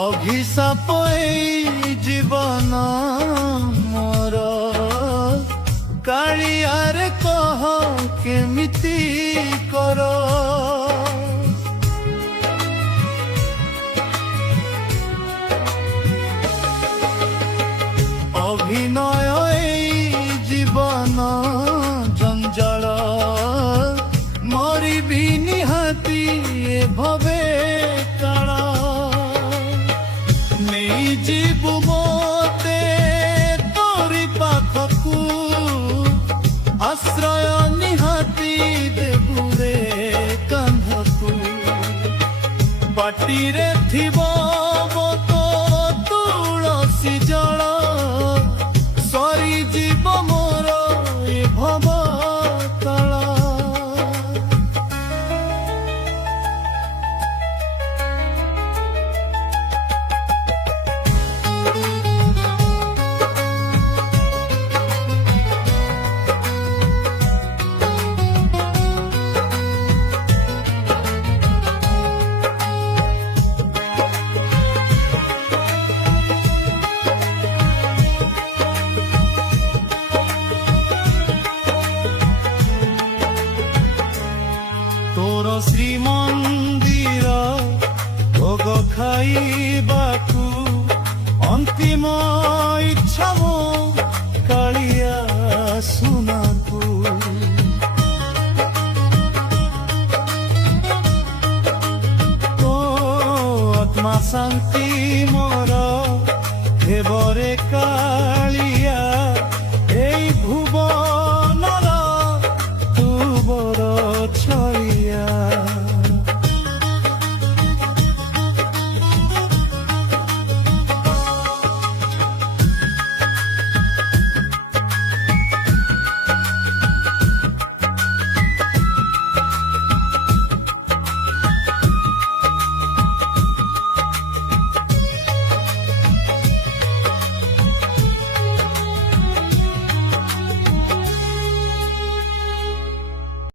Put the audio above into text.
অভিশাপ এই জীবন মোর কাଳିয়ারে কহ কেমিতি কর অভিনয় এই জীবন জঞ্জাল মরিবি নিহাতি ভবে কাল নেই ଯିବୁ ମୋତେ ତୋରି ପାଖକୁ ଆଶ୍ରୟ ନିହାତି ଦେବୁ ରେ କାନ୍ଧକୁ ପାଟିରେ ଥିବ ତୋ ତୁଳସୀ ଜଳ ସରିଯିବ ମୋର ଏ ଭବ ତଳ ତୋର ଶ୍ରୀମନ୍ଦିର ଭୋଗ ଖାଇବାକୁ ଅନ୍ତିମ ଇଚ୍ଛା ମୋ କାଳିଆ ସୁନାକୁ ଓ ଆତ୍ମା ଶାନ୍ତି ମୋର ହେବରେ କାଳିଆ